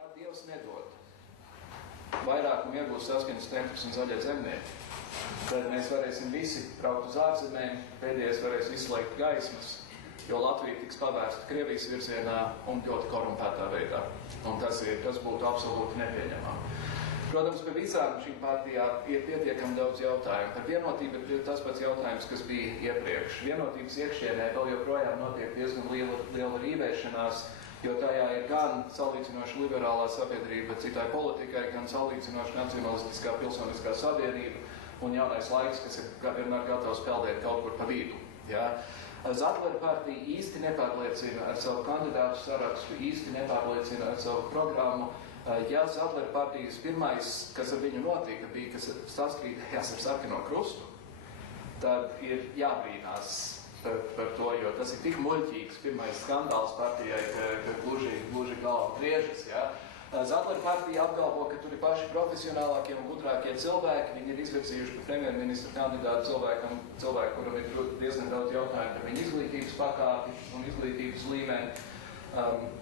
Ja Dievs nedod vairākumu iegūst Saskaņas centrs un Zaļie zemnieki, tad mēs varēsim visi braukt uz ārzemēm, pēdējais varēs izslēgt gaismas, jo Latvija tiks pavērsta Krievijas virzienā un ļoti korumpētā veidā. Un tas būtu absolūti nepieņemami. Protams, par visām šīm partijām ir pietiekami daudz jautājumu. Par vienotību ir tas pats jautājums, kas bija iepriekš. Vienotības iekšienē vēl joprojām notiek diezgan liela rīvēšanās, jo tajā ir gan salīdzinoši liberālā sabiedrība citai politikai, gan salīdzinoši nacionalistiskā pilsoniskā savienība un jaunais laiks, kas ir vienmēr gatavs peldēt kaut kur pa vidu. Ja? Zatlera partija īsti nepārliecina ar savu kandidātu sarakstu, īsti nepārliecina ar savu programmu. Ja Zatlera partijas pirmais, kas ar viņu notika, bija, kas saskrītējās ar sarkano krustu, tad ir jābrīnās par to, jo tas ir tik muļķīgs pirmais skandāls partijai, ka gluži galva griežas. Ja? Zatlera partija apgalvo, ka tur ir paši profesionālākie un gudrākie cilvēki. Viņi ir izvirzījuši par premjerministra kandidātu cilvēku, kuram ir diezgan daudz jautājumu par viņu izglītības pakāpi un izglītības līmeni.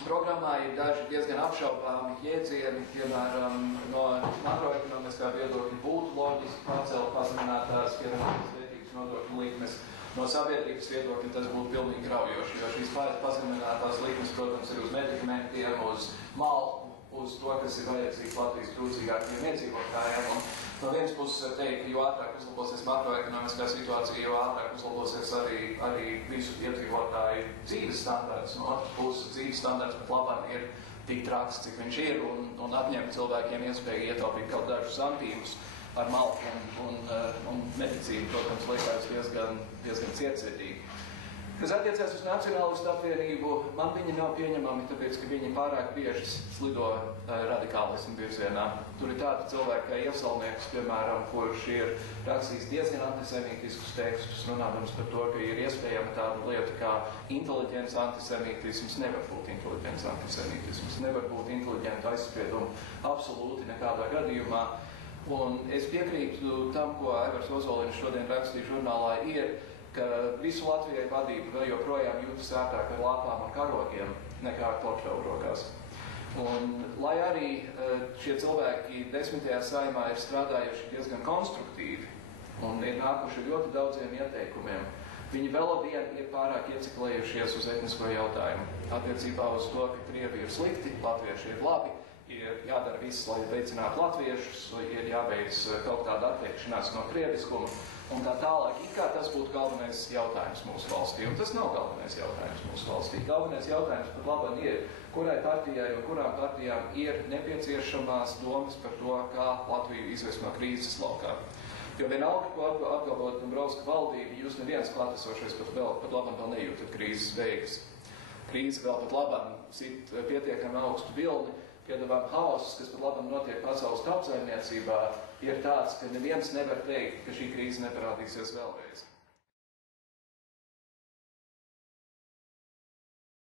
Programmā ir daži diezgan apšaubāmi jēdzieni, piemēram, no makroekonomiskā viedokļa būtu loģiski pacelt pazeminātās pienākums vērtības nodokļu likmes. No sabiedrības viedokļa tas būtu pilnīgi graujoši, jo šīs pazeminātās likmes, protams, ir uz medikamentiem, uz malku, uz to, kas ir vajadzīgs Latvijas trūcīgākiem iedzīvotājiem. Un no vienas puses var teikt, ka jo ātrāk uzlabosies makroekonomiskā situācija, jo ātrāk uzlabosies arī visu iedzīvotāju dzīves standarts. No otras puses dzīves standarts pat labāk ir tik traks, cik viņš ir, un atņemt cilvēkiem iespēju ietaupīt kaut dažus santīmus ar malku un medicīnu, protams, liekas diezgan cietsirdīgi. Kas attiecās uz Nacionālistu apvienību, man viņi nav pieņemami, tāpēc, ka viņi pārāk bieži slido radikālismu virzienā. Tur ir tādi cilvēki kā Iesalnieks, piemēram, kurš ir rakstījis diezgan antisemītiskus tekstus, runādams par to, ka ir iespējama tāda lieta kā inteliģents antisemītisms. Nevar būt inteliģents antisemītisms, nevar būt inteliģenta aizsprieduma absolūti nekādā gadījumā. Un es piekrītu tam, ko Aivars Ozoliņš šodien rakstīja žurnālā, ir, ka visu Latvijai vadību vēl joprojām jūtas ērtāk ar lapām un karogiem nekā ar plakšķauru rokās. Un, lai arī šie cilvēki 10. saimā ir strādājuši diezgan konstruktīvi un ir nākuši ļoti daudziem ieteikumiem, viņi vēl ir pārāk ieciklējušies uz etnisko jautājumu. Attiecībā uz to, ka Krievi ir slikti, latvieši ir labi, ir jādara viss, lai veicinātu latviešus, ir jābeidz kaut kāda attiekšanās no krieviskuma un tā tālāk. It kā tas būtu galvenais jautājums mūsu valstī, un tas nav galvenais jautājums mūsu valstī. Galvenais jautājums pat labāk ir, kurai partijai un kurām partijām ir nepieciešamās domas par to, kā Latviju izvest no krīzes laukā. Jo vienalga, ko apgalvot Dombrovska valdība, jūs neviens klātesošais pat labāk vēl nejūtat krīzes beigas. Krīze vēl pat labāk sit pietiekami augstu vilni, piedāvājam haosus, kas pat labam notiek pasaules tautsājumniecībā, ir tāds, ka neviens nevar teikt, ka šī krīze neparādīsies vēlreiz.